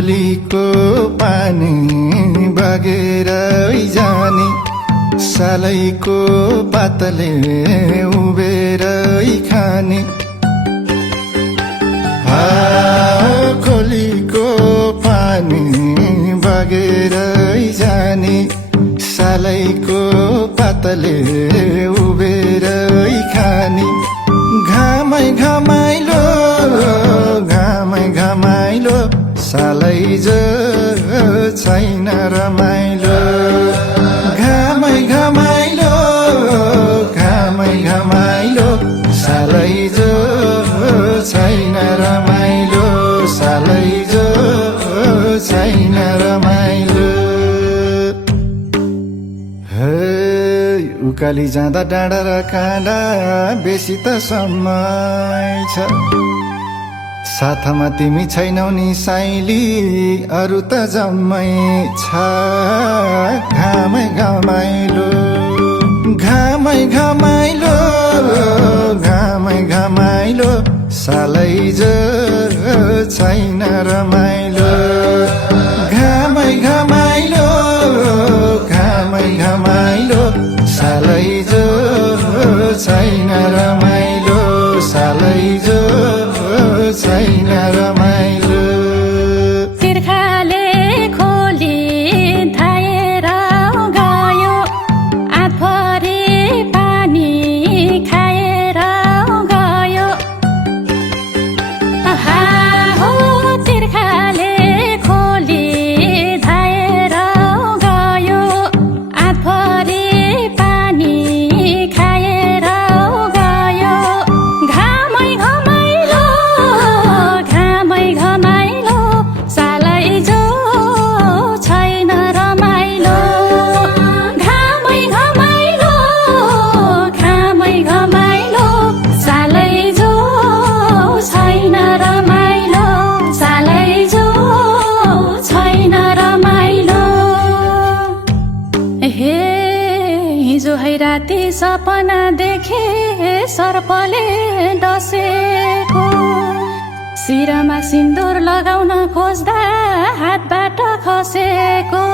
खोलीको पानी बगेर जाने सालैको पातले उबेर खाने खोलीको पानी बगेर जाने सालैको पातले उबेर खाने घामै घमाइलो घामै घमाइलो सालै छैन रमाइलो घामै घमाइलो घामै घमाइलो सालै छैन रमाइलो सालै छैन रमाइलो उकाली जाँदा डाँडा र काँडा बेसी त समय छ साथमा तिमी छैनौ नि साइली अरू त जम्मै छ घामै घमाइलो घामै घमाइलो घामै घमाइलो सालै छैन रमाइलो घामै घमाइलो घामै घमाइलो सालै छैन रमाइलो सालै छैन रमाइलो तिर्खाले खोली धाएर गयो आफरी पानी खाएर गयो हो तिर्खाले खोली धाएर गयो आफरी पानी खाएर गयो घामै घमाइलो घामै घमाइलो सालै छैन रमाइलो घामै घमाइलो घामै घमाइलो सालै छैन रमाइलो सालै छैन रमाइलो हे हिजो है राति सपना देखे सर्पले डसेको शिरमा सिन्दुर लगाउन खोज्दा हातबाट खसेको